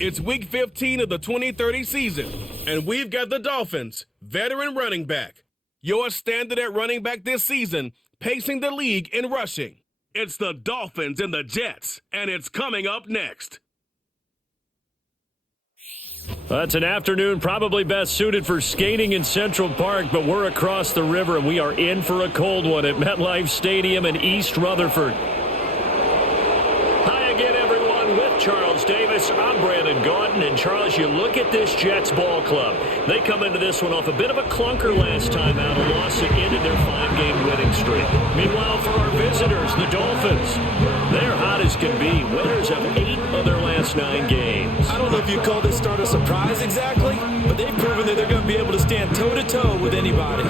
It's Week 15 of the 2030 season, and we've got the Dolphins, veteran running back. Your standard at running back this season, pacing the league in rushing. It's the Dolphins and the Jets, and it's coming up next. That's an afternoon probably best suited for skating in Central Park, but we're across the river, and we are in for a cold one at MetLife Stadium in East Rutherford. Hi again, everyone, with Charles Davis. I'm Brandon Gaudin, and Charles, you look at this Jets ball club. They come into this one off a bit of a clunker last time out, a loss that ended their 5-game winning streak. Meanwhile, for our visitors, the Dolphins, they're hot as can be, winners of 8 of their last 9 games. I don't know if you call this start a surprise exactly, but they've proven that they're going to be able to stand toe-to-toe with anybody.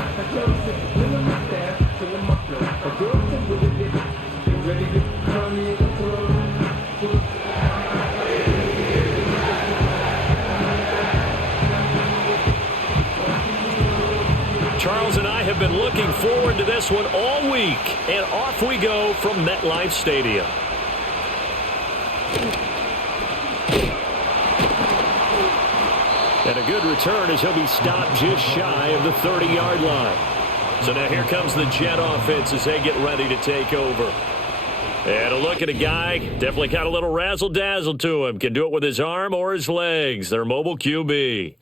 Charles and I have been looking forward to this one all week, and off we go from MetLife Stadium. And a good return as he'll be stopped just shy of the 30-yard line. So now here comes the Jet offense as they get ready to take over. And a look at a guy, definitely got a little razzle-dazzle to him. Can do it with his arm or his legs. Their mobile QB.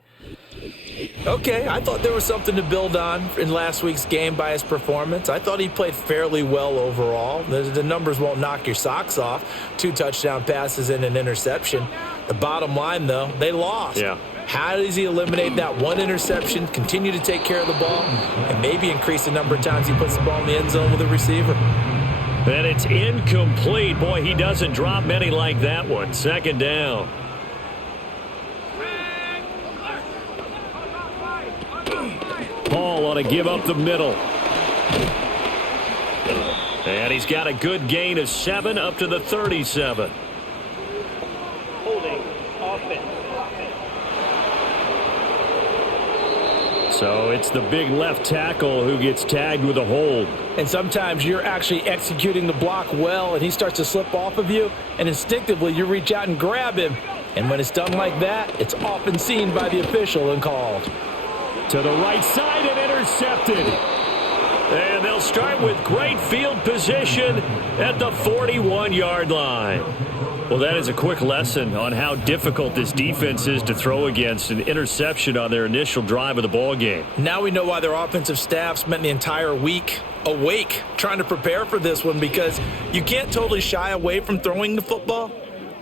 Okay, I thought there was something to build on in last week's game by his performance. I thought he played fairly well overall. The numbers won't knock your socks off. 2 touchdown passes and an interception. The bottom line, though, they lost. Yeah. How does he eliminate that one interception, continue to take care of the ball, and maybe increase the number of times he puts the ball in the end zone with a receiver? And it's incomplete. Boy, he doesn't drop many like that one. 2nd down. Paul ought to give up the middle. And he's got a good gain of 7 up to the 37. Holding offense. So it's the big left tackle who gets tagged with a hold. And sometimes you're actually executing the block well, and he starts to slip off of you, and instinctively you reach out and grab him. And when it's done like that, it's often seen by the official and called. To the right side and intercepted. And they'll start with great field position at the 41-yard line. Well, that is a quick lesson on how difficult this defense is to throw against. An interception on their initial drive of the ball game. Now we know why their offensive staff spent the entire week awake trying to prepare for this one, because you can't totally shy away from throwing the football.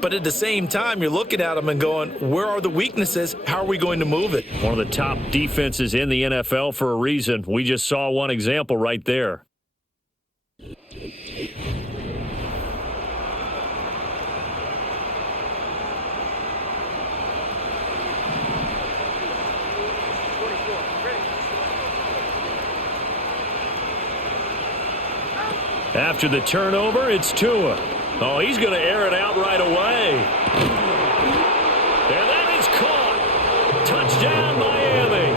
But at the same time, you're looking at them and going, where are the weaknesses? How are we going to move it? One of the top defenses in the NFL for a reason. We just saw one example right there. After the turnover, it's Tua. Oh, he's going to air it out right away. And that is caught. Touchdown, Miami.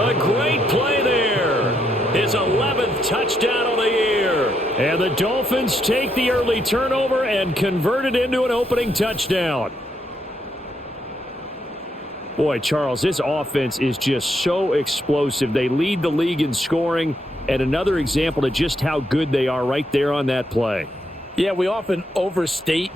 A great play there. His 11th touchdown of the year. And the Dolphins take the early turnover and convert it into an opening touchdown. Boy, Charles, this offense is just so explosive. They lead the league in scoring, and another example of just how good they are right there on that play. Yeah, we often overstate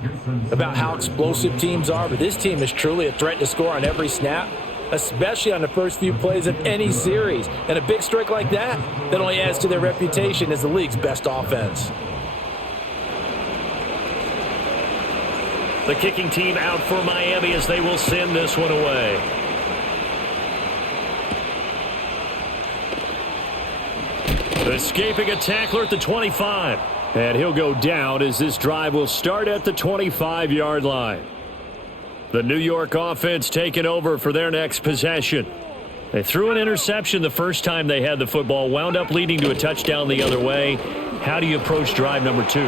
about how explosive teams are, but this team is truly a threat to score on every snap, especially on the first few plays of any series. And a big strike like that only adds to their reputation as the league's best offense. The kicking team out for Miami as they will send this one away. Escaping a tackler at the 25. And he'll go down as this drive will start at the 25-yard line. The New York offense taking over for their next possession. They threw an interception the first time they had the football, wound up leading to a touchdown the other way. How do you approach drive number 2?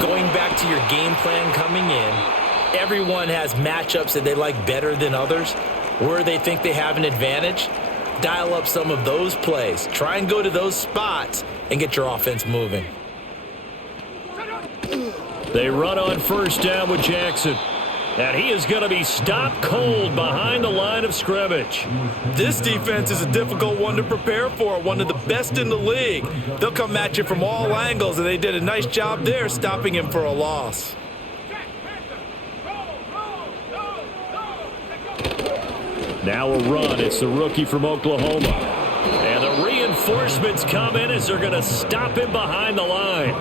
Going back to your game plan coming in, everyone has matchups that they like better than others, where they think they have an advantage. Dial up some of those plays. Try and go to those spots and get your offense moving. They run on first down with Jackson. And he is going to be stopped cold behind the line of scrimmage. This defense is a difficult one to prepare for, one of the best in the league. They'll come at you from all angles, and they did a nice job there stopping him for a loss. Now a run. It's the rookie from Oklahoma. And the reinforcements come in as they're going to stop him behind the line.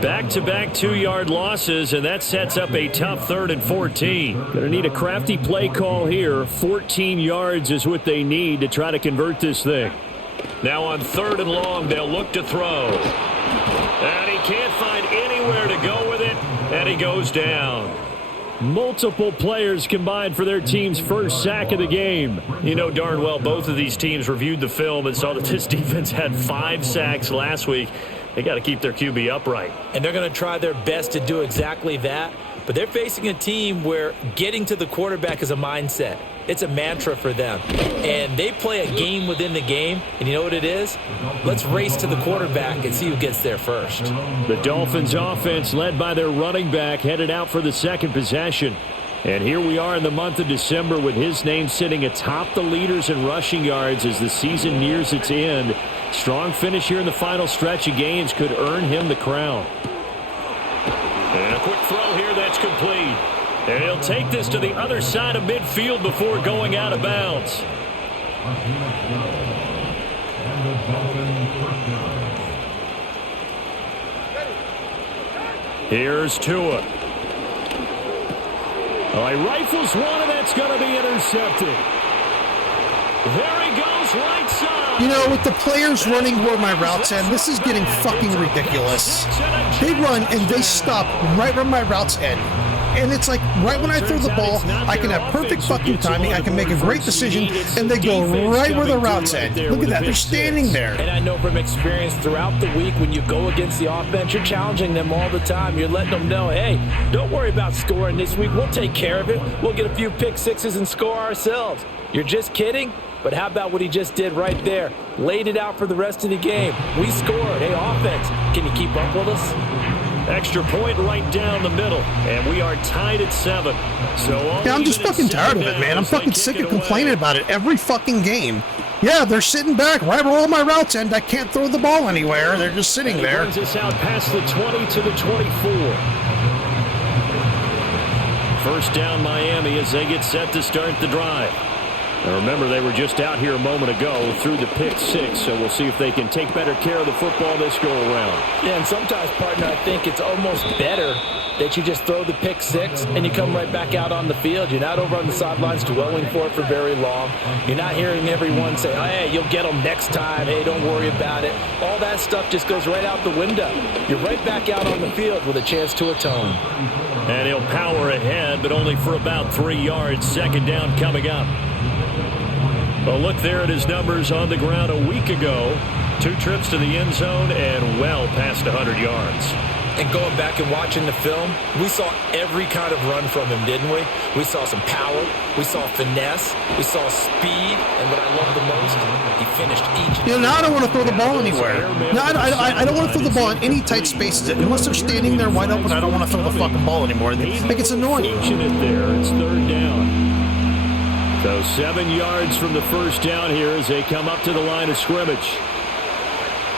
Back-to-back 2-yard losses, and that sets up a tough 3rd and 14. Going to need a crafty play call here. 14 yards is what they need to try to convert this thing. Now on 3rd and long, they'll look to throw. And he can't find anywhere to go with it, and he goes down. Multiple players combined for their team's first sack of the game. You know darn well both of these teams reviewed the film and saw that this defense had 5 sacks last week. They got to keep their QB upright. And they're going to try their best to do exactly that. But they're facing a team where getting to the quarterback is a mindset. It's a mantra for them. And they play a game within the game. And you know what it is? Let's race to the quarterback and see who gets there first. The Dolphins offense, led by their running back, headed out for the second possession. And here we are in the month of December with his name sitting atop the leaders in rushing yards as the season nears its end. Strong finish here in the final stretch of games could earn him the crown. And a quick throw here that's complete. And he'll take this to the other side of midfield before going out of bounds. Here's Tua. Oh, he rifles one, and that's going to be intercepted. There he goes, right side. You know, with the players running where my routes end, this is getting fucking ridiculous. They run and they stop right where my routes end. And it's like, right when I throw the ball, I can have perfect fucking timing, I can make a great decision, and they go right where the routes end. Look at that, they're standing there. And I know from experience throughout the week, when you go against the offense, you're challenging them all the time. You're letting them know, hey, don't worry about scoring this week. We'll take care of it. We'll get a few pick sixes and score ourselves. You're just kidding? But how about what he just did right there? Laid it out for the rest of the game. We scored. Hey, offense, can you keep up with us? Extra point right down the middle, and we are tied at 7. So yeah, I'm just fucking tired of it, man. I'm fucking sick of complaining about it every fucking game. Yeah, they're sitting back right where all my routes end. I can't throw the ball anywhere. They're just sitting there. Brings us out past the 20 to the 24. First down Miami as they get set to start the drive. Now remember, they were just out here a moment ago through the pick 6, so we'll see if they can take better care of the football this go-around. Yeah, and sometimes, partner, I think it's almost better that you just throw the pick 6 and you come right back out on the field. You're not over on the sidelines dwelling for it for very long. You're not hearing everyone say, oh, hey, you'll get them next time. Hey, don't worry about it. All that stuff just goes right out the window. You're right back out on the field with a chance to atone. And he'll power ahead, but only for about 3 yards. Second down coming up. Well, look there at his numbers on the ground a week ago. 2 trips to the end zone and well past 100 yards. And going back and watching the film, we saw every kind of run from him, didn't we? We saw some power, we saw finesse, we saw speed, and what I love the most, he finished each. You know, now I don't want to throw the ball anywhere. No, I don't want to throw the ball in any tight spaces. Unless they're standing there wide open, I don't want to throw the fucking ball anymore. Like, it's annoying. It's 3rd down. So 7 yards from the first down here as they come up to the line of scrimmage.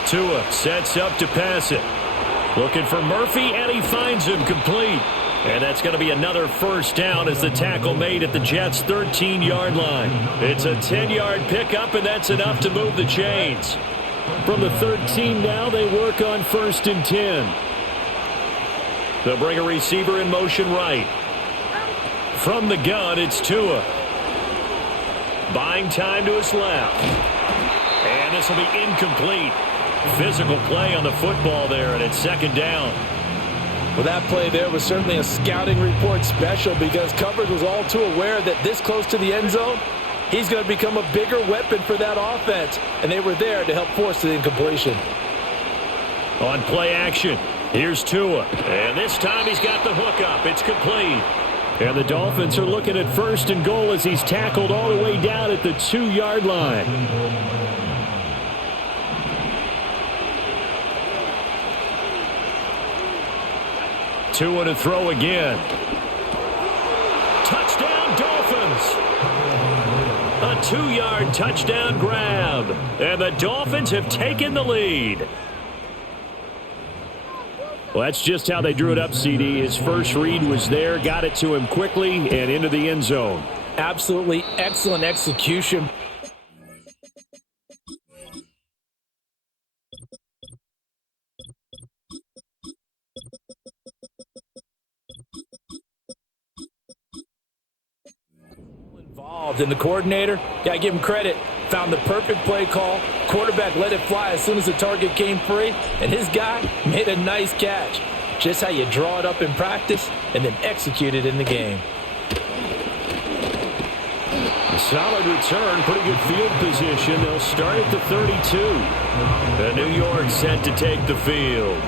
Tua sets up to pass it. Looking for Murphy, and he finds him complete. And that's going to be another first down as the tackle made at the Jets' 13-yard line. It's a 10-yard pickup, and that's enough to move the chains. From the 13 now, they work on 1st and 10. They'll bring a receiver in motion right. From the gun, it's Tua. Buying time to his left. And this will be incomplete. Physical play on the football there, and it's 2nd down. Well, that play there was certainly a scouting report special because coverage was all too aware that this close to the end zone, he's going to become a bigger weapon for that offense. And they were there to help force the incompletion. On play action, here's Tua. And this time he's got the hook up. It's complete. And the Dolphins are looking at 1st and goal as he's tackled all the way down at the 2-yard line. Tua to throw again. 32-yard touchdown grab. And the Dolphins have taken the lead. Well, that's just how they drew it up, CD. His first read was there, got it to him quickly, and into the end zone. Absolutely excellent execution. Involved, and the coordinator, gotta give him credit, found the perfect play call. Quarterback let it fly as soon as the target came free, and his guy made a nice catch. Just how you draw it up in practice and then execute it in the game. A solid return, pretty good field position. They'll start at the 32. The New York set to take the field.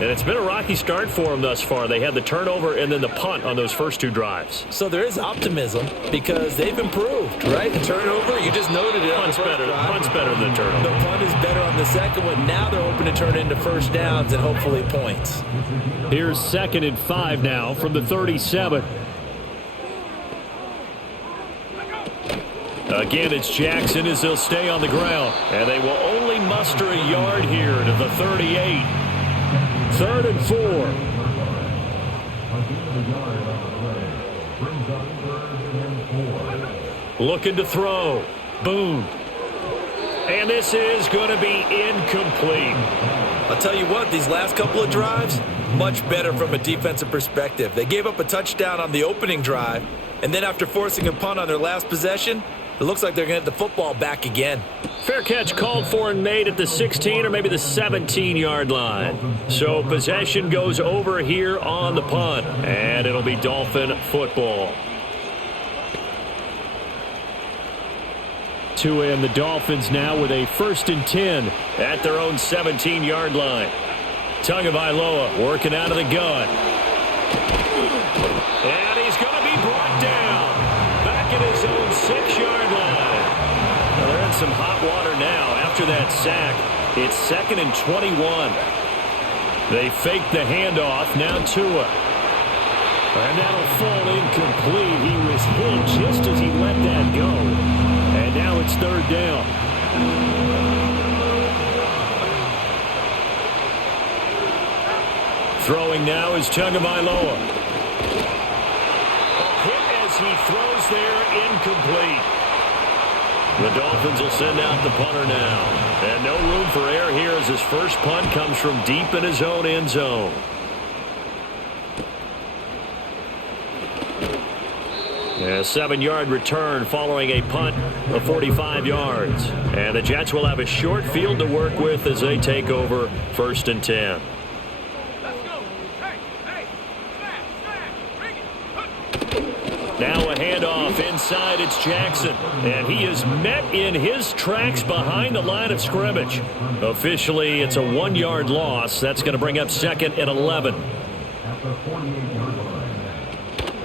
And it's been a rocky start for them thus far. They had the turnover and then the punt on those first two drives. So there is optimism because they've improved, right? The turnover, you just noted it. Punt's better than the turnover. The punt is better on the second one. Now they're hoping to turn it into first downs and hopefully points. Here's 2nd and 5 now from the 37. Again, it's Jackson as they'll stay on the ground. And they will only muster a yard here to the 38. 3rd and 4. Looking to throw. Boom. And this is going to be incomplete. I'll tell you what, these last couple of drives, much better from a defensive perspective. They gave up a touchdown on the opening drive, and then after forcing a punt on their last possession, it looks like they're going to get the football back again. Fair catch called for and made at the 16 or maybe the 17-yard line. So possession goes over here on the punt, and it'll be Dolphin football. To end the Dolphins now with a 1st and 10 at their own 17-yard line. Tagovailoa working out of the gun. And he's going to be brought down back at his own 6-yard line. Well, they're in some hot water now after that sack. It's 2nd and 21. They fake the handoff. Now Tua. And that'll fall incomplete. He was hit just as he let that go. And now it's 3rd down. Throwing now is Tagovailoa. A hit as he throws there, incomplete. The Dolphins will send out the punter now. And no room for error here as his first punt comes from deep in his own end zone. A 7-yard return following a punt of 45 yards. And the Jets will have a short field to work with as they take over 1st and 10. Now a handoff inside. It's Jackson. And he is met in his tracks behind the line of scrimmage. Officially, it's a 1-yard loss. That's going to bring up 2nd and 11.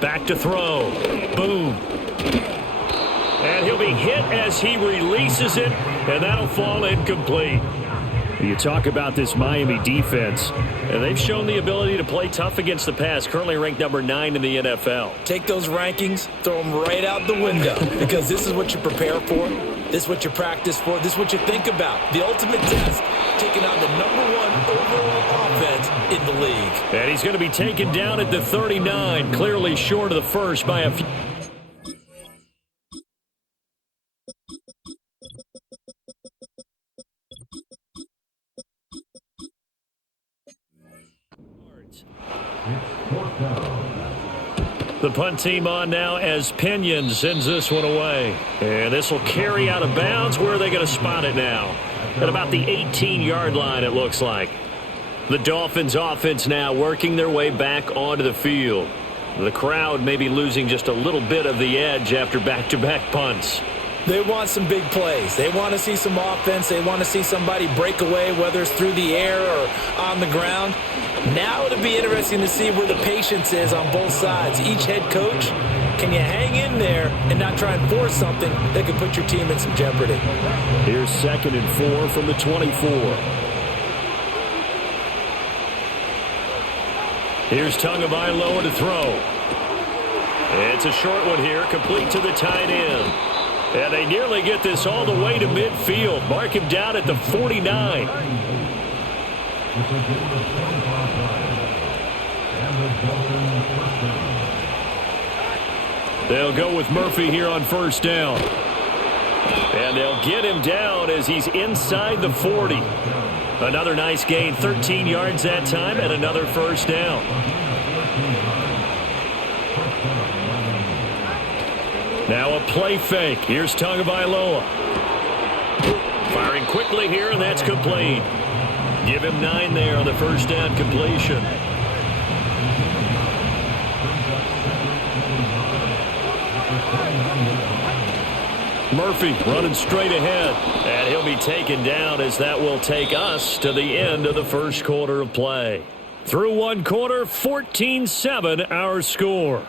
Back to throw. Boom. And he'll be hit as he releases it, and that'll fall incomplete. You talk about this Miami defense, and they've shown the ability to play tough against the pass, currently ranked number 9 in the NFL. Take those rankings, throw them right out the window, because this is what you prepare for, this is what you practice for, this is what you think about. The ultimate test, taking on the #1 overall offense in the league. And he's going to be taken down at the 39, clearly short of the first by a few. The punt team on now as Pinion sends this one away. And this will carry out of bounds. Where are they going to spot it now? At about the 18-yard line, it looks like. The Dolphins offense now working their way back onto the field. The crowd may be losing just a little bit of the edge after back-to-back punts. They want some big plays. They want to see some offense. They want to see somebody break away, whether it's through the air or on the ground. Now it'll be interesting to see where the patience is on both sides. Each head coach, can you hang in there and not try and force something that could put your team in some jeopardy? Here's 2nd and 4 from the 24. Here's Tagovailoa to throw. It's a short one here, complete to the tight end. And they nearly get this all the way to midfield. Mark him down at the 49. They'll go with Murphy here on first down. And they'll get him down as he's inside the 40. Another nice gain, 13 yards that time, and another first down. Now a play fake. Here's Tagovailoa. Firing quickly here, and that's complete. Give him 9 there on the first down completion. Murphy running straight ahead, and he'll be taken down as that will take us to the end of the first quarter of play. Through one quarter, 14-7 our score.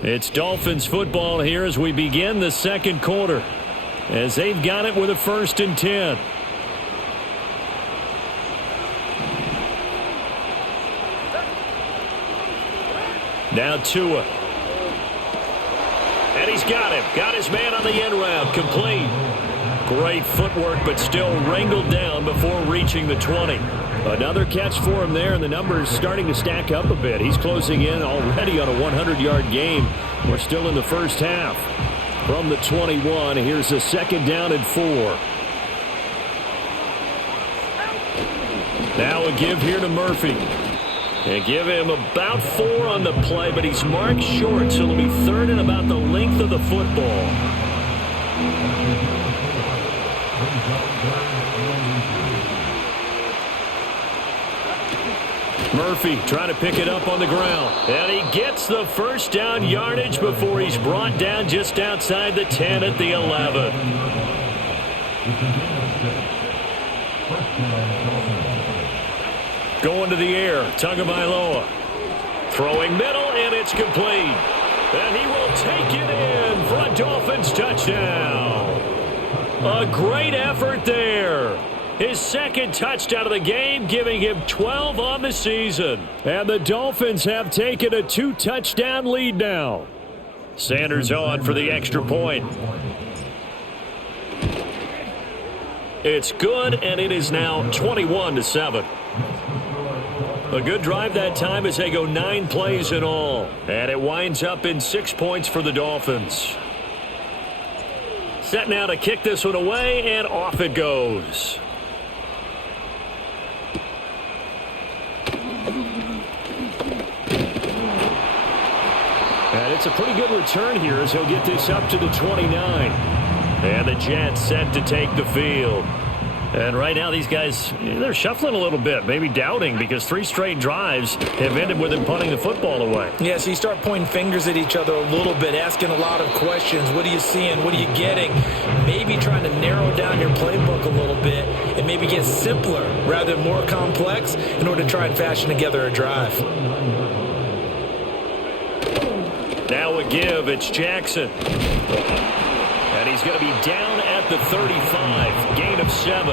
It's Dolphins football here as we begin the second quarter, as they've got it with a 1st and 10. Now Tua. And he's got him. Got his man on the end route. Complete. Great footwork, but still wrangled down before reaching the 20. Another catch for him there, and the numbers starting to stack up a bit. He's closing in already on a 100-yard game. We're still in the first half. From the 21, here's a 2nd down and 4. Now a give here to Murphy. And give him about 4 on the play, but he's marked short, so it'll be 3rd and about the length of the football. Murphy trying to pick it up on the ground. And he gets the first down yardage before he's brought down just outside the 10 at the 11. Going to the air, Tagovailoa. Throwing middle, and it's complete. And he will take it in for a Dolphins touchdown. A great effort there. His 2nd touchdown of the game, giving him 12 on the season. And the Dolphins have taken a 2-touchdown lead now. Sanders on for the extra point. It's good, and it is now 21-7. A good drive that time as they go 9 plays in all. And it winds up in 6 points for the Dolphins. Set now to kick this one away, and off it goes. And it's a pretty good return here as he'll get this up to the 29. And the Jets set to take the field. And right now these guys, they're shuffling a little bit, maybe doubting, because 3 straight drives have ended with them punting the football away. Yeah, so you start pointing fingers at each other a little bit, asking a lot of questions. What are you seeing? What are you getting? Maybe trying to narrow down your playbook a little bit and maybe get simpler rather than more complex in order to try and fashion together a drive. Now a give. It's Jackson. And he's going to be down at the 35. Gain of 7.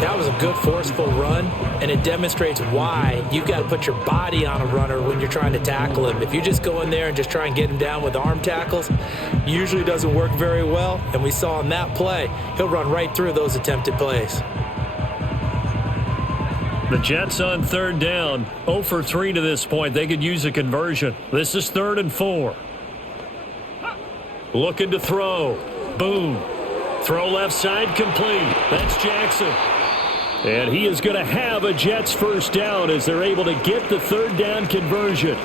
That was a good forceful run, and it demonstrates why you've got to put your body on a runner when you're trying to tackle him. If you just go in there and just try and get him down with arm tackles, usually doesn't work very well. And we saw in that play, he'll run right through those attempted plays. The Jets on 3rd down, 0 for 3 to this point. They could use a conversion. This is 3rd and 4. Looking to throw. Boom. Throw left side complete. That's Jackson. And he is going to have a Jets first down as they're able to get the 3rd down conversion.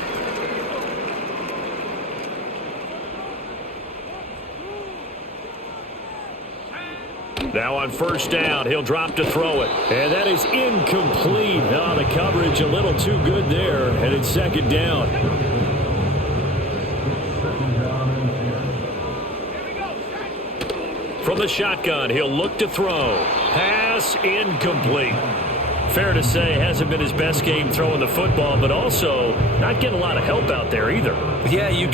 Now on first down, he'll drop to throw it. And that is incomplete. Oh, the coverage a little too good there. And it's 2nd down. From the shotgun, he'll look to throw. Pass incomplete. Fair to say, hasn't been his best game throwing the football, but also not getting a lot of help out there either. Yeah, you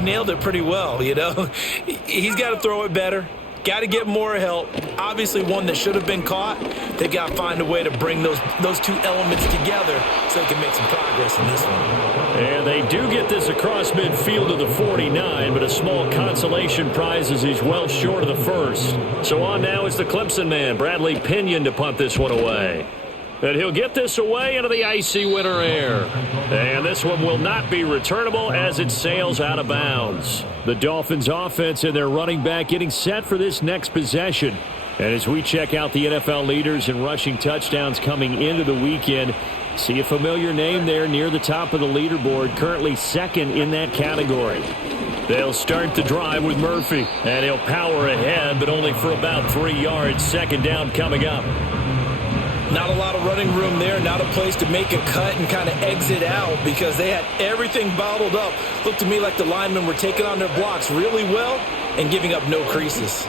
nailed it pretty well, you know. He's got to throw it better. Got to get more help. Obviously one that should have been caught. They got to find a way to bring those two elements together so they can make some progress in this one. And they do get this across midfield to the 49, but a small consolation prize as he's well short of the first. So on now is the Clemson man, Bradley Pinion, to punt this one away. And he'll get this away into the icy winter air. And this one will not be returnable as it sails out of bounds. The Dolphins offense and their running back getting set for this next possession. And as we check out the NFL leaders in rushing touchdowns coming into the weekend, see a familiar name there near the top of the leaderboard, currently second in that category. They'll start the drive with Murphy, and he'll power ahead, but only for about 3 yards. Second down coming up. Not a lot of running room there, not a place to make a cut and kind of exit out because they had everything bottled up. Looked to me like the linemen were taking on their blocks really well and giving up no creases.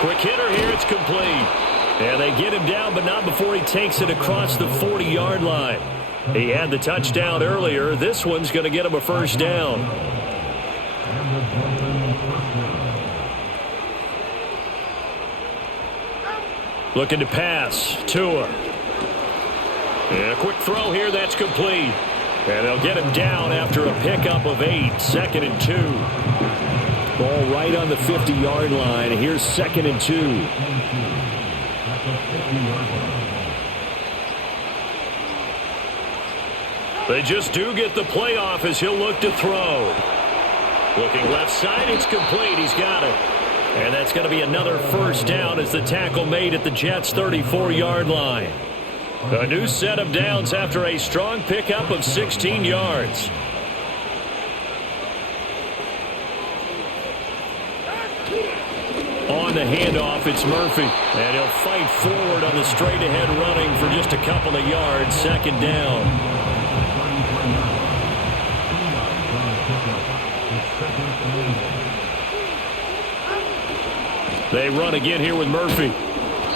Quick hitter here, it's complete. And they get him down, but not before he takes it across the 40-yard line. He had the touchdown earlier. This one's going to get him a first down. Looking to pass. Tua. And a quick throw here. That's complete. And they'll get him down after a pickup of 8. 2nd and 2. Ball right on the 50-yard line. Here's 2nd and 2. They just do get the playoff as he'll look to throw. Looking left side. It's complete. He's got it. And that's going to be another first down as the tackle made at the Jets' 34-yard line. A new set of downs after a strong pickup of 16 yards. On the handoff, it's Murphy. And he'll fight forward on the straight-ahead running for just a couple of yards. Second down. They run again here with Murphy.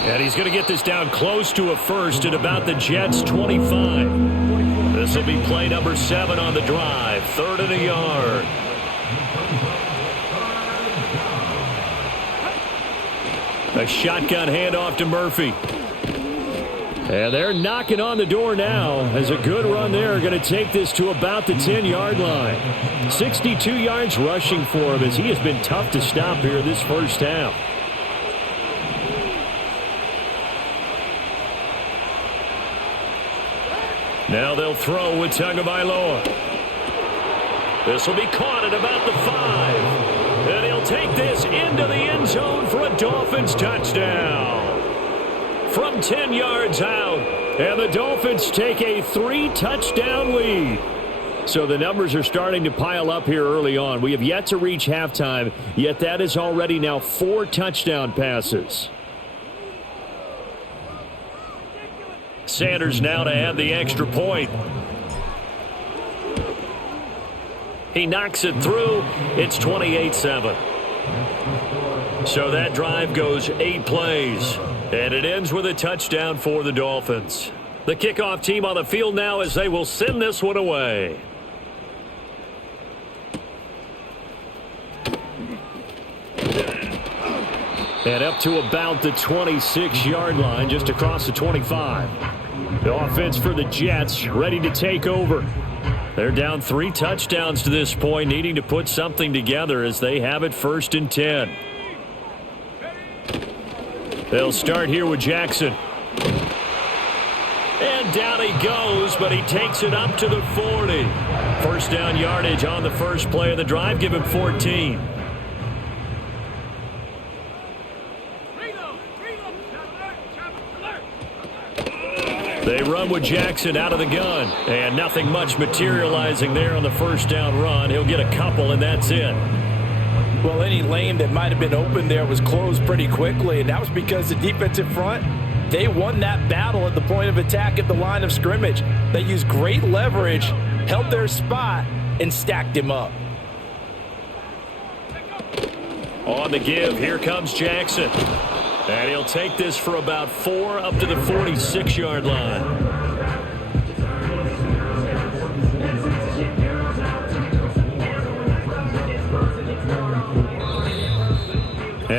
And he's going to get this down close to a first at about the Jets' 25. This will be play number 7 on the drive. 3rd and a yard. A shotgun handoff to Murphy. And they're knocking on the door now as a good run there. Going to take this to about the 10-yard line. 62 yards rushing for him as he has been tough to stop here this first half. Now they'll throw with Tagovailoa. This will be caught at about the 5. And he'll take this into the end zone for a Dolphins touchdown. From 10 yards out. And the Dolphins take a 3-touchdown lead. So the numbers are starting to pile up here early on. We have yet to reach halftime, yet that is already now 4 touchdown passes. Sanders now to add the extra point. He knocks it through. It's 28-7. So that drive goes 8 plays. And it ends with a touchdown for the Dolphins. The kickoff team on the field now as they will send this one away. And up to about the 26-yard line, just across the 25. The offense for the Jets ready to take over. They're down 3 touchdowns to this point, needing to put something together as they have it 1st and 10. They'll start here with Jackson. And down he goes, but he takes it up to the 40. First down yardage on the first play of the drive, give him 14. They run with Jackson out of the gun. And nothing much materializing there on the first down run. He'll get a couple, and that's it. Well, any lane that might have been open there was closed pretty quickly, and that was because the defensive front, they won that battle at the point of attack at the line of scrimmage. They used great leverage, held their spot, and stacked him up. On the give, here comes Jackson. And he'll take this for about 4 up to the 46-yard line.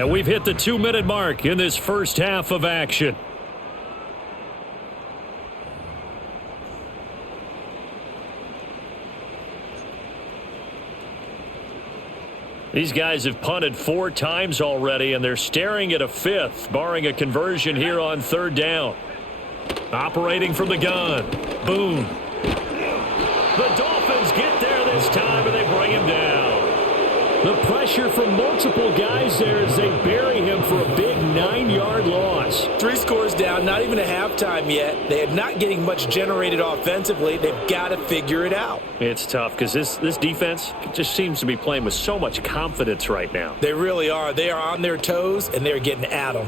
And we've hit the 2-minute mark in this first half of action. These guys have punted 4 times already, and they're staring at a 5th, barring a conversion here on 3rd down. Operating from the gun. Boom. The Dolphins get there this time, and they bring him down. The pressure from multiple guys there as they bury him for a big 9-yard loss. 3 scores down, not even a halftime yet. They are not getting much generated offensively. They've got to figure it out. It's tough because this defense just seems to be playing with so much confidence right now. They really are. They are on their toes, and they're getting at them.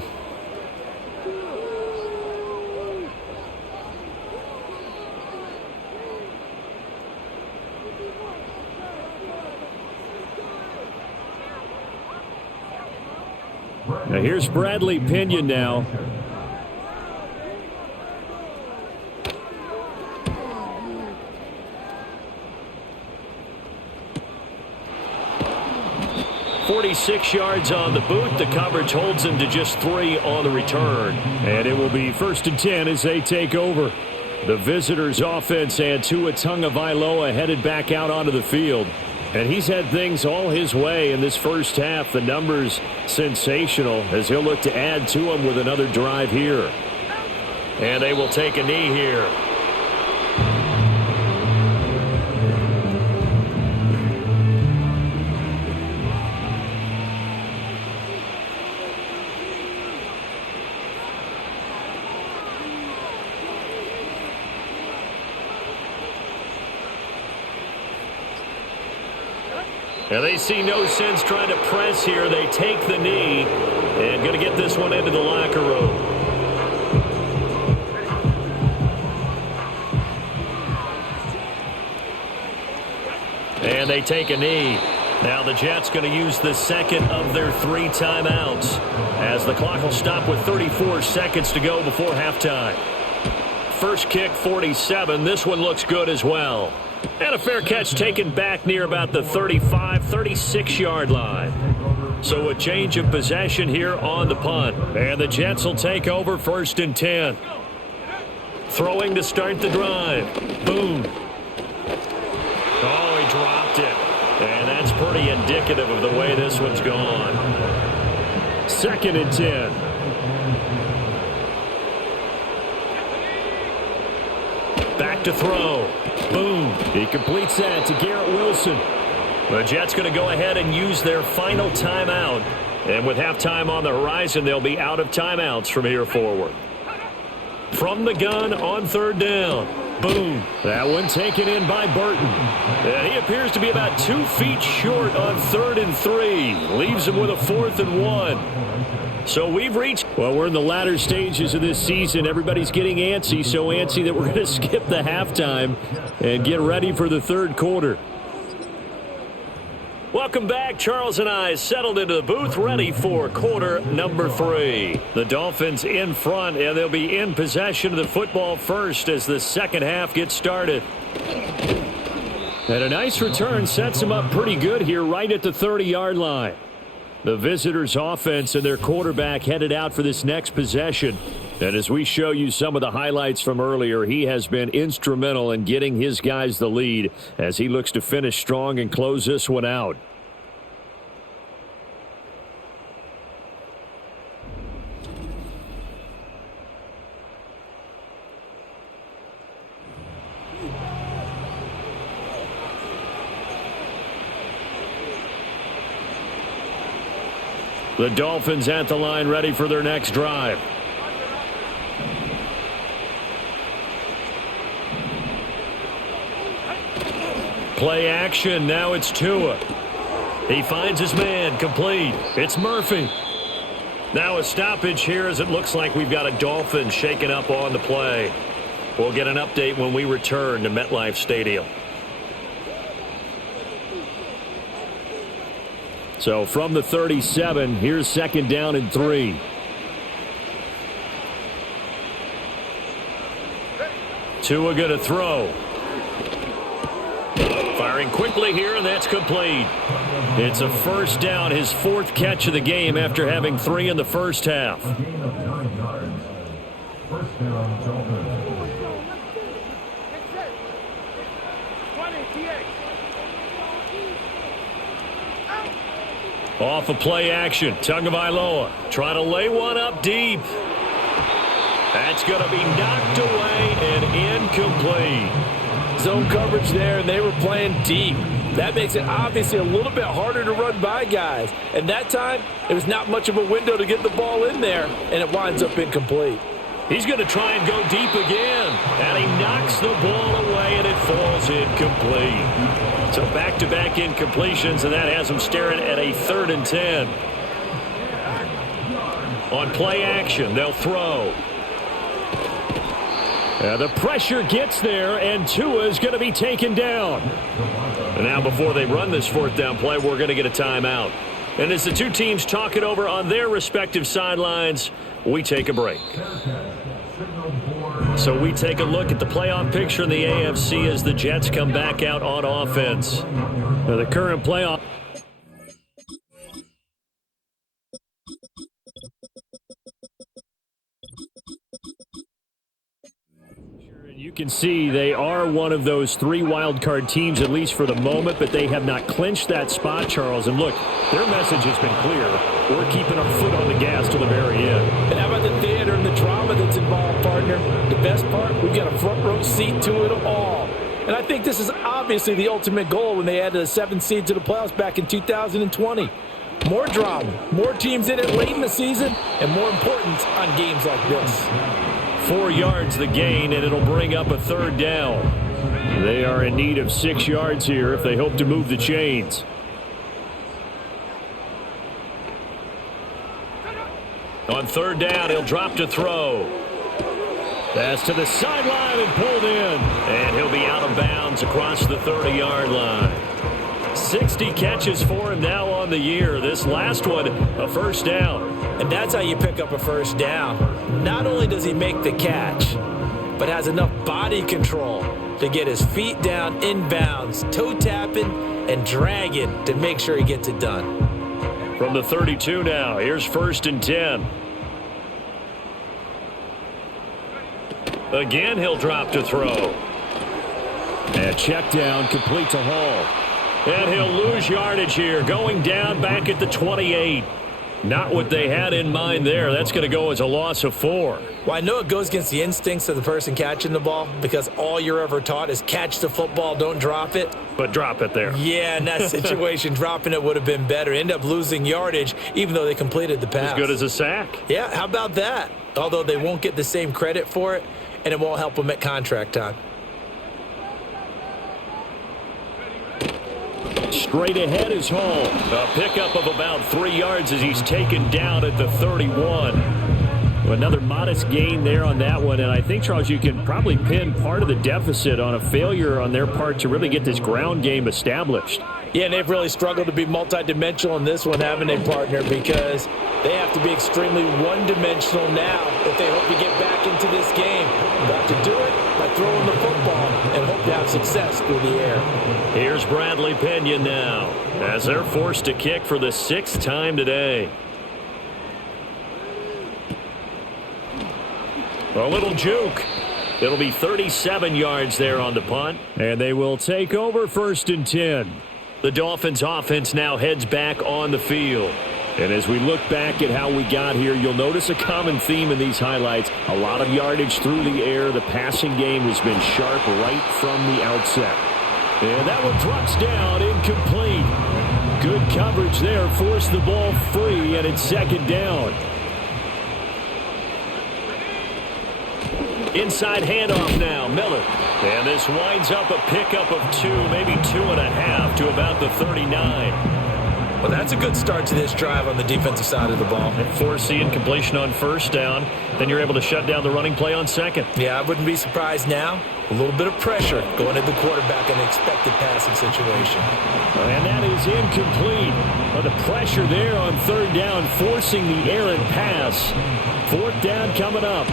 Now here's Bradley Pinion now. "46 yards on the boot. The coverage holds him to just 3 on the return. And it will be 1st and 10 as they take over. The visitors' offense and Tua Tagovailoa headed back out onto the field. And he's had things all his way in this first half. The numbers sensational as he'll look to add to them with another drive here. And they will take a knee here. Now they see no sense trying to press here. They take the knee and going to get this one into the locker room. And they take a knee. Now the Jets going to use the second of their 3 timeouts as the clock will stop with 34 seconds to go before halftime. First kick, 47. This one looks good as well. And a fair catch taken back near about the 35, 36-yard line. So a change of possession here on the punt. And the Jets will take over 1st and 10. Throwing to start the drive. Boom. Oh, he dropped it. And that's pretty indicative of the way this one's gone. 2nd and 10. Back to throw. Boom. He completes that to Garrett Wilson. The Jets going to go ahead and use their final timeout. And with halftime on the horizon, they'll be out of timeouts from here forward. From the gun on 3rd down. Boom. That one taken in by Burton. And he appears to be about 2 feet short on 3rd and 3. Leaves him with a 4th and 1. So we've reached, well, we're in the latter stages of this season. Everybody's getting antsy, so antsy that we're going to skip the halftime and get ready for the 3rd quarter. Welcome back. Charles and I settled into the booth, ready for quarter number 3. The Dolphins in front, and they'll be in possession of the football first as the second half gets started. And a nice return sets them up pretty good here right at the 30-yard line. The visitors' offense and their quarterback headed out for this next possession. And as we show you some of the highlights from earlier, he has been instrumental in getting his guys the lead as he looks to finish strong and close this one out. The Dolphins at the line, ready for their next drive. Play action. Now it's Tua. He finds his man. Complete. It's Murphy. Now a stoppage here as it looks like we've got a Dolphin shaken up on the play. We'll get an update when we return to MetLife Stadium. So from the 37, here's 2nd down and 3. Tua going to throw. Firing Firing quickly here, and that's complete. It's a first down, his 4th catch of the game after having 3 in the first half. Off of play action, Tagovailoa trying to lay one up deep. That's going to be knocked away and incomplete. Zone coverage there, and they were playing deep. That makes it obviously a little bit harder to run by guys. And that time, it was not much of a window to get the ball in there, and it winds up incomplete. He's going to try and go deep again. And he knocks the ball away, and it falls incomplete. So back-to-back incompletions, and that has him staring at a 3rd and 10. On play action, they'll throw. The pressure gets there, and Tua is going to be taken down. And now before they run this 4th down play, we're going to get a timeout. And as the two teams talk it over on their respective sidelines, we take a break. So we take a look at the playoff picture in the AFC as the Jets come back out on offense. Now the current playoff. You can see they are one of those 3 wildcard teams, at least for the moment, but they have not clinched that spot, Charles. And look, their message has been clear. We're keeping our foot on the gas to the very end. And how about the theater and the drama that's involved, partner? The best part, we've got a front row seat to it all. And I think this is obviously the ultimate goal when they added a 7th seed to the playoffs back in 2020. More drama, more teams in it late in the season, and more importance on games like this. 4 yards the gain, and it'll bring up a 3rd down. They are in need of 6 yards here if they hope to move the chains. On 3rd down, he'll drop to throw. Pass to the sideline and pulled in. And he'll be out of bounds across the 30-yard line. 60 catches for him now on the year. This last one, a 1st down. And that's how you pick up a 1st down. Not only does he make the catch, but has enough body control to get his feet down inbounds, toe tapping and dragging to make sure he gets it done. From the 32 now, here's 1st and 10. Again, he'll drop to throw. And check down, complete to Hall. And he'll lose yardage here, going down back at the 28. Not what they had in mind there. That's going to go as a loss of 4. Well, I know it goes against the instincts of the person catching the ball because all you're ever taught is catch the football, don't drop it. But drop it there. Yeah, in that situation, dropping it would have been better. End up losing yardage, even though they completed the pass. As good as a sack. Yeah, how about that? Although they won't get the same credit for it, and it won't help them at contract time. Straight ahead is Hall. A pickup of about 3 yards as he's taken down at the 31. Another modest gain there on that one, and I think, Charles, you can probably pin part of the deficit on a failure on their part to really get this ground game established. Yeah, and they've really struggled to be multidimensional in this one, haven't they, partner? Because they have to be extremely one-dimensional now if they hope to get back into this game. They have to do it by throwing the football and hope to have success through the air. Here's Bradley Pena now as they're forced to kick for the 6th time today. A little juke. It'll be 37 yards there on the punt, and they will take over 1st and 10. The Dolphins offense now heads back on the field. And as we look back at how we got here, you'll notice a common theme in these highlights. A lot of yardage through the air. The passing game has been sharp right from the outset. And that one drops down, incomplete. Good coverage there, forced the ball free, and it's 2nd down. Inside handoff now, Miller. And this winds up a pickup of 2, maybe 2.5 to about the 39. Well, that's a good start to this drive on the defensive side of the ball. And force the incompletion on 1st down. Then you're able to shut down the running play on 2nd. Yeah, I wouldn't be surprised now. A little bit of pressure going at the quarterback in an expected passing situation. And that is incomplete. But the pressure there on 3rd down, forcing the errant pass. 4th down coming up.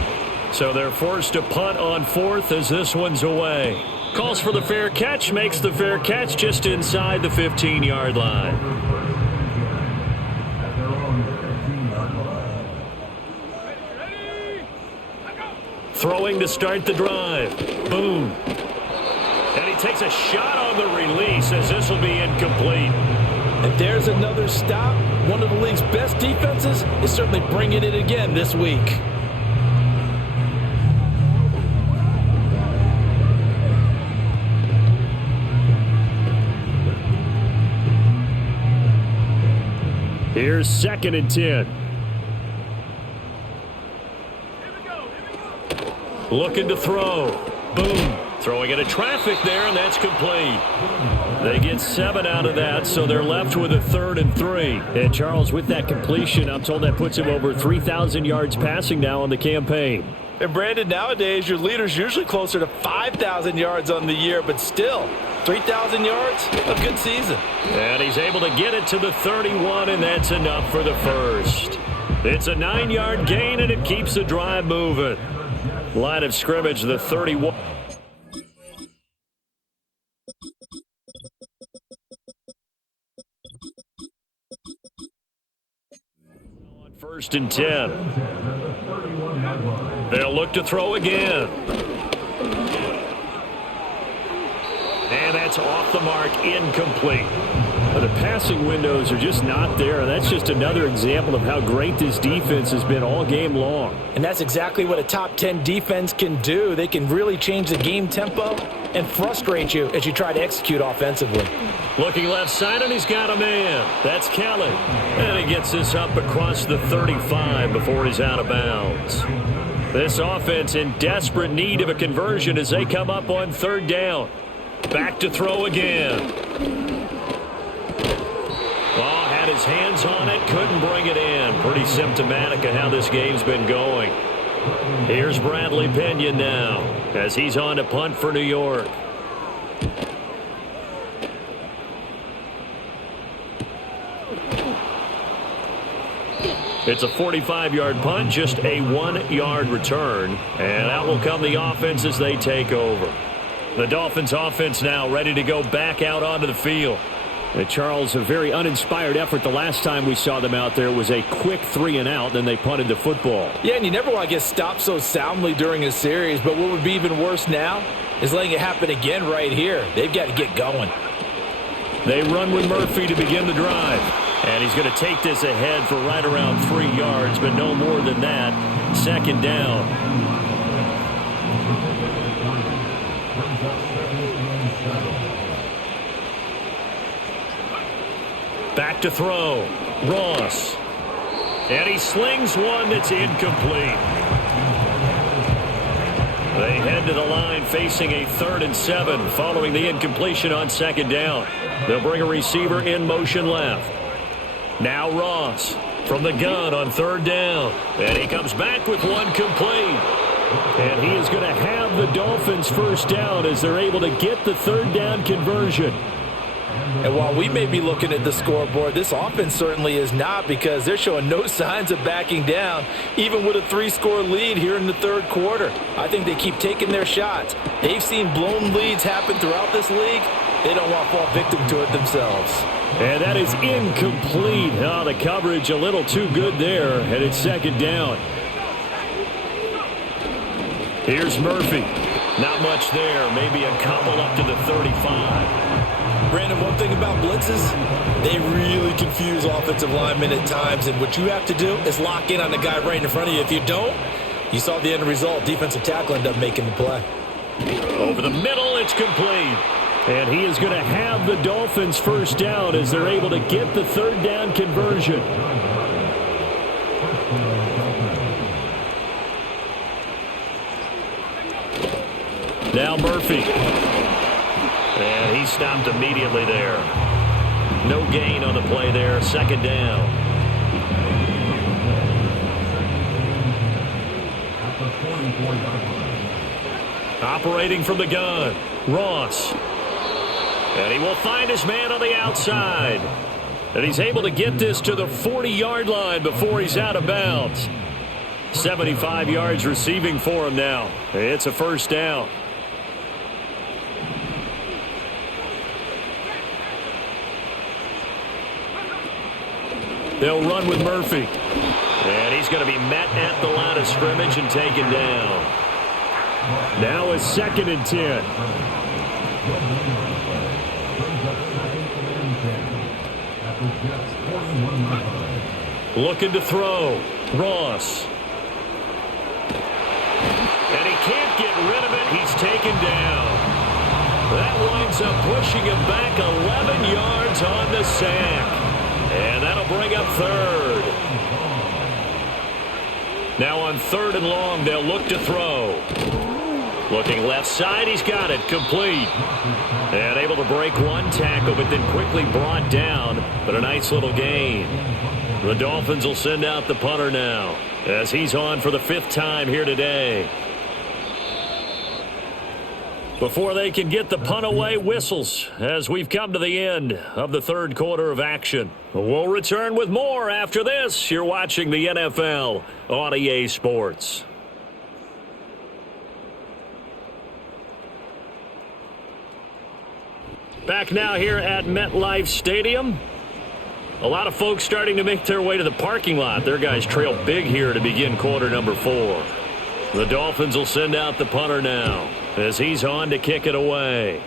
So they're forced to punt on 4th as this one's away. Calls for the fair catch, makes the fair catch just inside the 15-yard line. Throwing to start the drive. Boom. And he takes a shot on the release as this will be incomplete. And there's another stop. One of the league's best defenses is certainly bringing it again this week. Here's 2nd and 10. Looking to throw. Boom. Throwing into traffic there, and that's complete. They get 7 out of that, so they're left with a 3rd and 3. And Charles, with that completion, I'm told that puts him over 3,000 yards passing now on the campaign. And Brandon, nowadays your leader's usually closer to 5,000 yards on the year, but still, 3,000 yards, a good season. And he's able to get it to the 31, and that's enough for the first. It's a 9-yard gain, and it keeps the drive moving. Line of scrimmage, the 31. On 1st and 10. They'll look to throw again. And that's off the mark, incomplete. The passing windows are just not there. That's just another example of how great this defense has been all game long. And that's exactly what a top 10 defense can do. They can really change the game tempo and frustrate you as you try to execute offensively. Looking left side, and he's got a man. That's Kelly. And he gets this up across the 35 before he's out of bounds. This offense in desperate need of a conversion as they come up on 3rd down. Back to throw again. Oh, had his hands on it, couldn't bring it in. Pretty symptomatic of how this game's been going. Here's Bradley Pinion now as he's on to punt for New York. It's a 45-yard punt, just a 1-yard return. And out will come the offense as they take over. The Dolphins offense now ready to go back out onto the field. Charles, a very uninspired effort the last time we saw them out there. It was a quick 3-and-out, then they punted the football. Yeah, and you never want to get stopped so soundly during a series, but what would be even worse now is letting it happen again right here. They've got to get going. They run with Murphy to begin the drive. And he's going to take this ahead for right around 3 yards, but no more than that. 2nd down. Back to throw. Ross. And he slings one that's incomplete. They head to the line facing a 3rd and 7 following the incompletion on 2nd down. They'll bring a receiver in motion left. Now Ross from the gun on 3rd down. And he comes back with one complete. And he is going to have the Dolphins first down as they're able to get the 3rd down conversion. And while we may be looking at the scoreboard, this offense certainly is not, because they're showing no signs of backing down, even with a 3-score lead here in the 3rd quarter. I think they keep taking their shots. They've seen blown leads happen throughout this league. They don't want to fall victim to it themselves. And that is incomplete. Oh, the coverage a little too good there, and it's 2nd down. Here's Murphy. Not much there. Maybe a couple up to the 35. Brandon, one thing about blitzes, they really confuse offensive linemen at times, and what you have to do is lock in on the guy right in front of you. If you don't, you saw the end result. Defensive tackle ended up making the play. Over the middle, it's complete. And he is going to have the Dolphins first down as they're able to get the 3rd down conversion. Now Murphy. And he stopped immediately there. No gain on the play there. 2nd down. Operating from the gun. Ross. And he will find his man on the outside. And he's able to get this to the 40-yard line before he's out of bounds. 75 yards receiving for him now. It's a first down. They'll run with Murphy. And he's going to be met at the line of scrimmage and taken down. Now it's 2nd and 10. Looking to throw. Ross. And he can't get rid of it. He's taken down. That winds up pushing him back 11 yards on the sack. And that'll bring up 3rd. Now on 3rd and long, they'll look to throw. Looking left side, he's got it. Complete. And able to break one tackle, but then quickly brought down. But a nice little gain. The Dolphins will send out the punter now, as he's on for the 5th time here today. Before they can get the punt away, whistles as we've come to the end of the 3rd quarter of action. We'll return with more after this. You're watching the NFL on EA Sports. Back now here at MetLife Stadium. A lot of folks starting to make their way to the parking lot. Their guys trail big here to begin quarter number 4. The Dolphins will send out the punter now as he's on to kick it away.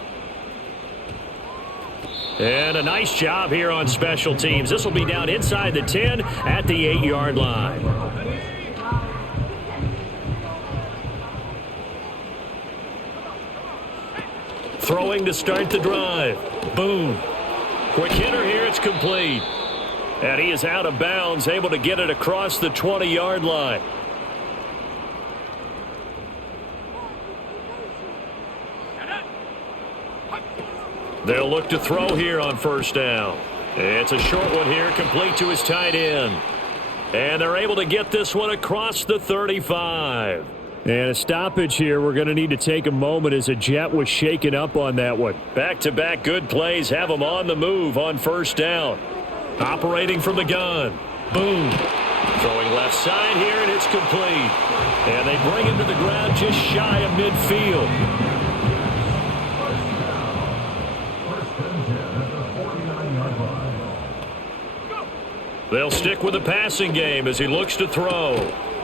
And a nice job here on special teams. This will be down inside the 10 at the 8-yard line. Throwing to start the drive. Boom. Quick hitter here. It's complete. And he is out of bounds, able to get it across the 20-yard line. They'll look to throw here on 1st down. It's a short one here, complete to his tight end. And they're able to get this one across the 35. And a stoppage here. We're going to need to take a moment as a Jet was shaken up on that one. Back-to-back good plays have him on the move on 1st down. Operating from the gun. Boom. Throwing left side here, and it's complete. And they bring him to the ground just shy of midfield. They'll stick with the passing game as he looks to throw.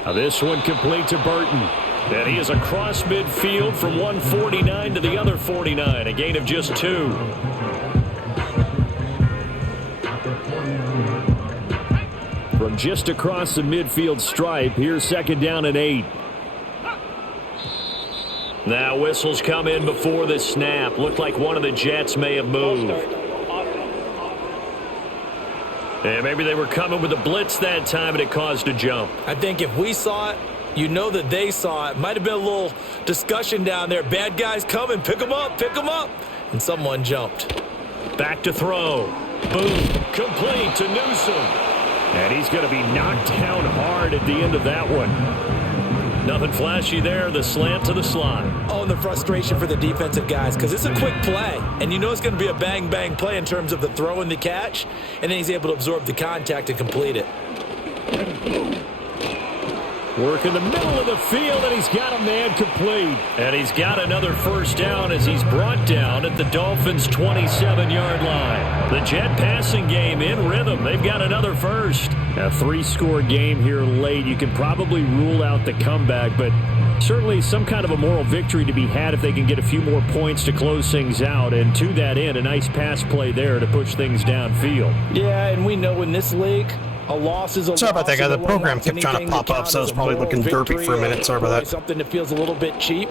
Now this one complete to Burton. And he is across midfield from 149 to the other 49. A gain of just 2. From just across the midfield stripe, here's 2nd down and 8. Now whistles come in before the snap. Looked like one of the Jets may have moved. And maybe they were coming with a blitz that time and it caused a jump. I think if we saw it, you know that they saw it. Might have been a little discussion down there. Bad guys coming. Pick them up. Pick them up. And someone jumped. Back to throw. Boom. Complete to Newsom. And he's going to be knocked down hard at the end of that one. Nothing flashy there. The slant to the slot. Oh, and the frustration for the defensive guys, because it's a quick play. And you know it's going to be a bang-bang play in terms of the throw and the catch. And then he's able to absorb the contact and complete it. Work in the middle of the field, and he's got a man complete. And he's got another 1st down as he's brought down at the Dolphins' 27-yard line. The Jet passing game in rhythm. They've got another 1st. A 3-score game here late. You can probably rule out the comeback, but certainly some kind of a moral victory to be had if they can get a few more points to close things out. And to that end, a nice pass play there to push things downfield. Yeah, and we know in this league, a loss is a loss. Sorry about that, guy. The program kept trying to pop up, so I was probably looking derpy for a minute. Sorry about that. Something that feels a little bit cheap,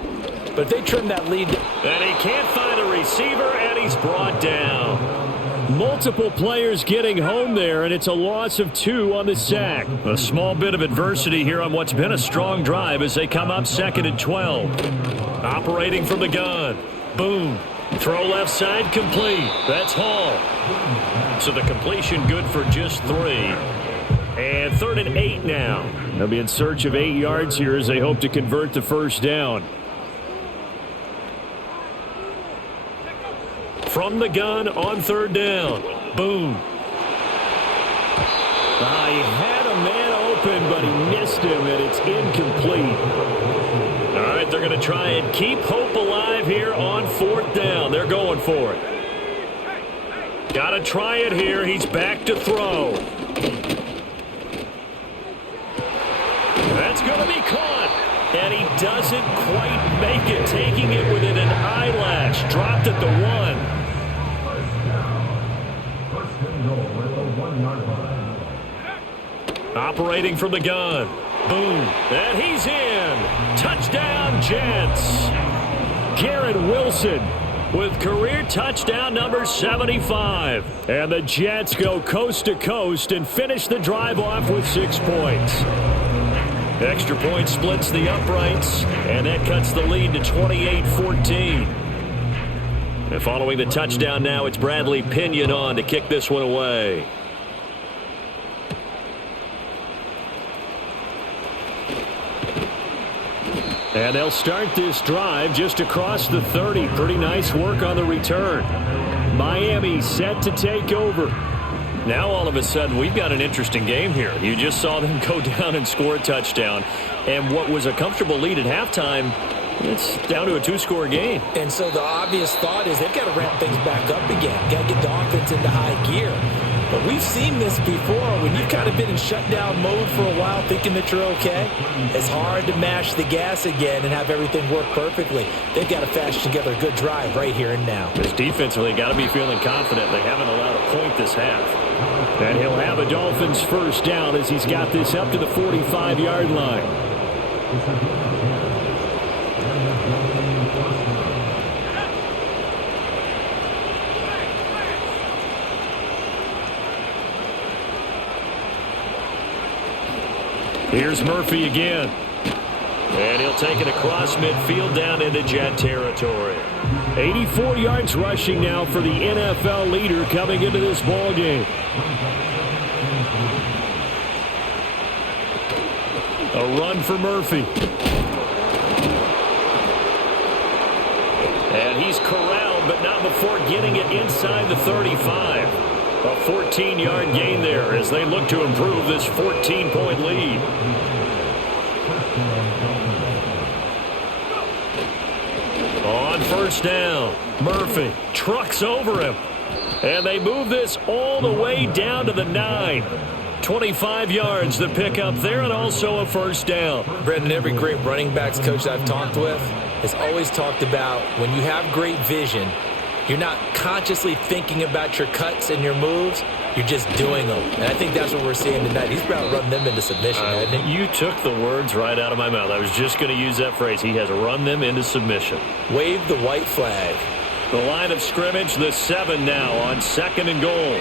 but if they trim that lead. And he can't find a receiver, and he's brought down. Multiple players getting home there, and it's a loss of 2 on the sack. A small bit of adversity here on what's been a strong drive as they come up 2nd and 12. Operating from the gun. Boom. Throw left side complete. That's Hall. So the completion good for just 3. And 3rd and 8 now. They'll be in search of 8 yards here as they hope to convert the 1st down. From the gun on 3rd down. Boom. He had a man open, but he missed him, and it's incomplete. All right, they're going to try and keep hope alive here on 4th down. They're going for it. Got to try it here. He's back to throw. pocket, taking it within an eyelash. Dropped at the 1. Operating from the gun. Boom. And he's in. Touchdown, Jets. Garrett Wilson with career touchdown number 75. And the Jets go coast to coast and finish the drive off with 6 points. Extra point splits the uprights, and that cuts the lead to 28-14. And following the touchdown now, it's Bradley Pinion on to kick this one away. And they'll start this drive just across the 30. Pretty nice work on the return. Miami set to take over. Now all of a sudden we've got an interesting game here. You just saw them go down and score a touchdown. And what was a comfortable lead at halftime, it's down to a 2-score game. And so the obvious thought is they've got to ramp things back up again. Got to get the offense into high gear. But we've seen this before. When you've kind of been in shutdown mode for a while thinking that you're okay, it's hard to mash the gas again and have everything work perfectly. They've got to fashion together a good drive right here and now. This defensively got to be feeling confident. They haven't allowed a point this half. And he'll have a Dolphins first down as he's got this up to the 45-yard line. Here's Murphy again. And he'll take it across midfield down into Jet territory. 84 yards rushing now for the NFL leader coming into this ball game. A run for Murphy. And he's corralled, but not before getting it inside the 35. A 14-yard gain there as they look to improve this 14-point lead. On first down, Murphy trucks over him. And they move this all the way down to the 9. 25 yards the pickup there, and also a first down. Brendan, every great running backs coach I've talked with has always talked about when you have great vision, you're not consciously thinking about your cuts and your moves. You're just doing them. And I think that's what we're seeing tonight. He's about to run them into submission, hasn't he? You took the words right out of my mouth. I was just going to use that phrase. He has run them into submission. Wave the white flag. The line of scrimmage, the 7 now on 2nd and goal.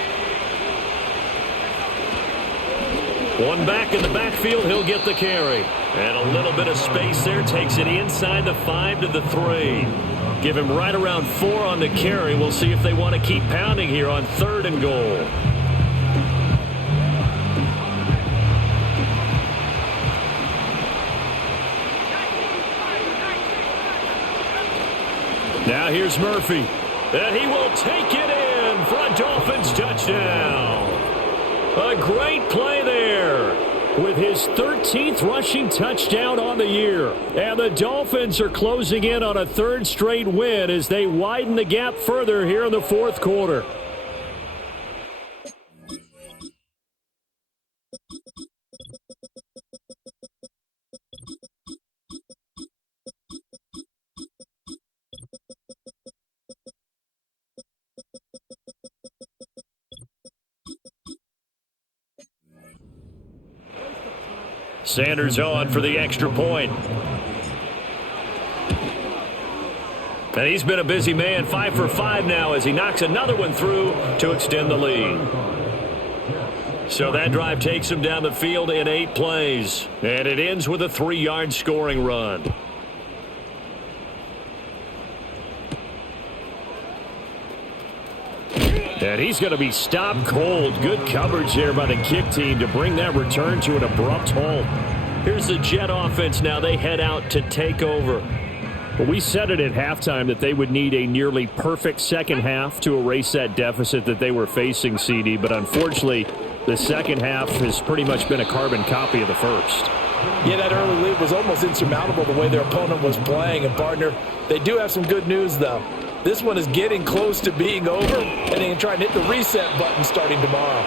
One back in the backfield, he'll get the carry. And a little bit of space there, takes it inside the 5 to the 3. Give him right around 4 on the carry. We'll see if they want to keep pounding here on 3rd and goal. Now here's Murphy. And he will take it in for a Dolphins touchdown. A great play there with his 13th rushing touchdown on the year. And the Dolphins are closing in on a 3rd straight win as they widen the gap further here in the 4th quarter. Sanders on for the extra point. And he's been a busy man, 5 for 5 now as he knocks another one through to extend the lead. So that drive takes him down the field in 8 plays. And it ends with a 3-yard scoring run. And he's going to be stopped cold. Good coverage there by the kick team to bring that return to an abrupt halt. Here's the Jet offense now. They head out to take over. Well, we said it at halftime that they would need a nearly perfect second half to erase that deficit that they were facing, CD. But unfortunately, the second half has pretty much been a carbon copy of the first. Yeah, that early lead was almost insurmountable the way their opponent was playing. And, partner, they do have some good news, though. This one is getting close to being over, and they can try and hit the reset button starting tomorrow.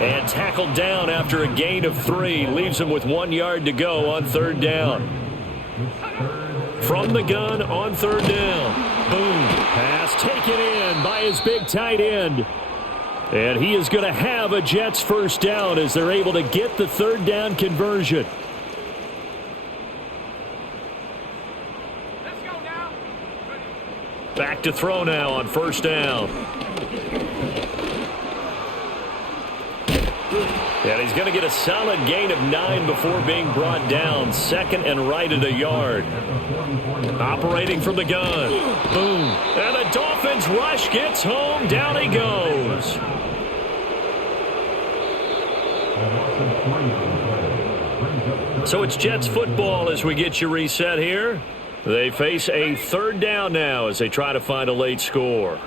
And tackled down after a gain of 3. Leaves him with 1 yard to go on 3rd down. From the gun on third down. Boom. Pass taken in by his big tight end. And he is going to have a Jets first down as they're able to get the third down conversion. Let's go now. Back to throw now on first down. And he's going to get a solid gain of 9 before being brought down. Second and right at a yard. Operating from the gun. Boom. And the Dolphins rush gets home. Down he goes. So it's Jets football as we get you reset here. They face a third down now as they try to find a late score.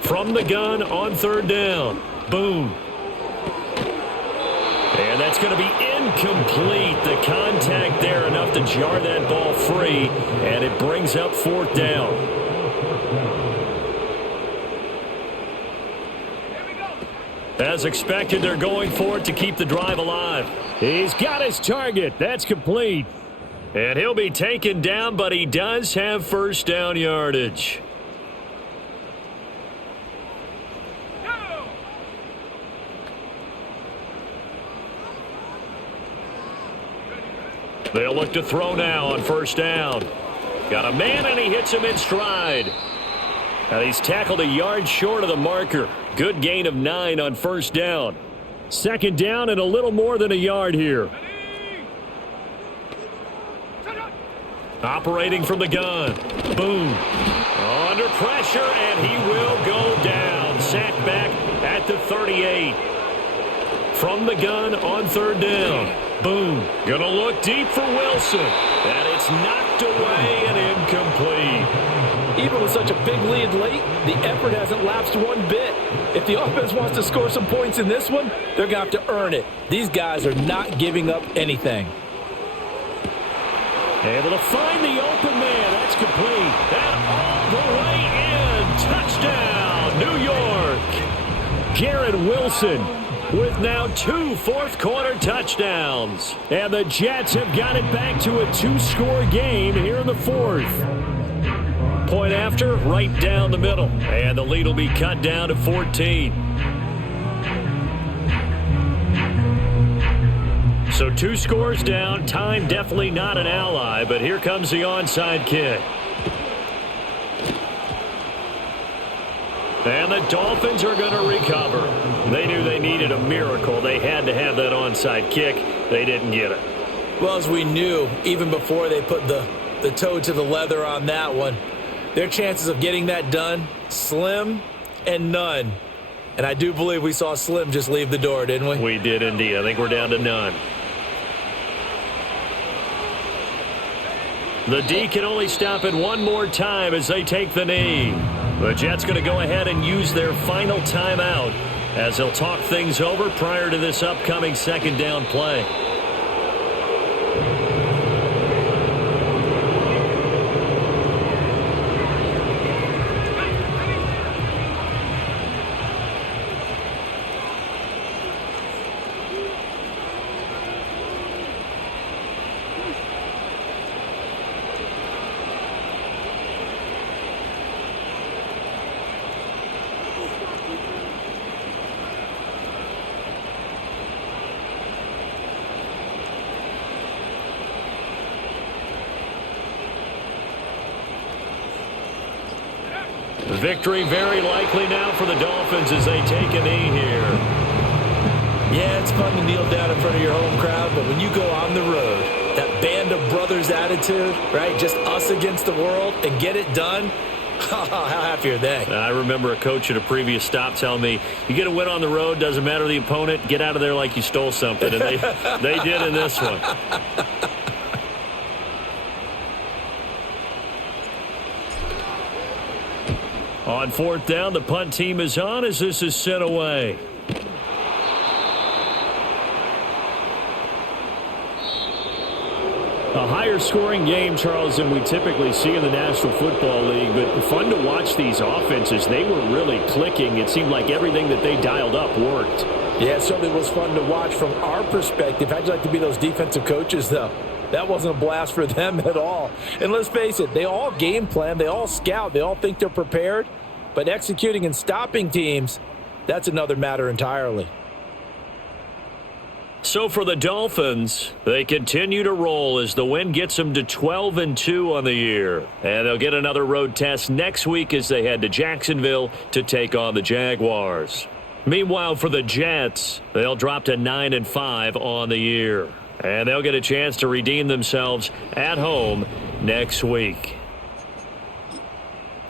From the gun on third down. Boom. And that's going to be incomplete. The contact there enough to jar that ball free. And it brings up fourth down. As expected, they're going for it to keep the drive alive. He's got his target. That's complete. And he'll be taken down, but he does have first down yardage. They'll look to throw now on first down. Got a man, and he hits him in stride. And he's tackled a yard short of the marker. Good gain of 9 on first down. Second down and a little more than a yard here. Operating from the gun. Boom. Under pressure, and he will go down. Sacked back at the 38. From the gun on third down. Boom. Gonna look deep for Wilson. And it's knocked away and incomplete. Even with such a big lead late, the effort hasn't lapsed one bit. If the offense wants to score some points in this one, they're going to have to earn it. These guys are not giving up anything. Able to find the open man. That's complete. And all the way in. Touchdown, New York. Garrett Wilson with now 2 fourth-quarter touchdowns. And the Jets have got it back to a 2-score game here in the fourth. Point after, right down the middle. And the lead will be cut down to 14. So 2 scores down. Time definitely not an ally, but here comes the onside kick. And the Dolphins are going to recover. They knew they needed a miracle. They had to have that onside kick. They didn't get it. Well, as we knew, even before they put the toe to the leather on that one, their chances of getting that done, slim and none. And I do believe we saw Slim just leave the door, didn't we? We did indeed. I think we're down to none. The D can only stop it one more time as they take the knee. The Jets going to go ahead and use their final timeout as they'll talk things over prior to this upcoming second down play. Victory very likely now for the Dolphins as they take a knee here. Yeah, it's fun to kneel down in front of your home crowd, but when you go on the road, that band of brothers attitude, right? Just us against the world and get it done. How happy are they? I remember a coach at a previous stop telling me, you get a win on the road, doesn't matter the opponent, get out of there like you stole something. And they did in this one. On fourth down, the punt team is on as this is sent away. A higher scoring game, Charles, than we typically see in the National Football League, but fun to watch these offenses. They were really clicking. It seemed like everything that they dialed up worked. Yeah, it certainly was fun to watch from our perspective. How'd you like to be those defensive coaches, though? That wasn't a blast for them at all. And let's face it, they all game plan, they all scout, they all think they're prepared. But executing and stopping teams, that's another matter entirely. So for the Dolphins, they continue to roll as the win gets them to 12-2 on the year. And they'll get another road test next week as they head to Jacksonville to take on the Jaguars. Meanwhile, for the Jets, they'll drop to 9-5 on the year. And they'll get a chance to redeem themselves at home next week.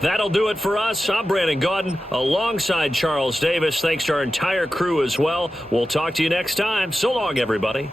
That'll do it for us. I'm Brandon Gaudin alongside Charles Davis. Thanks to our entire crew as well. We'll talk to you next time. So long, everybody.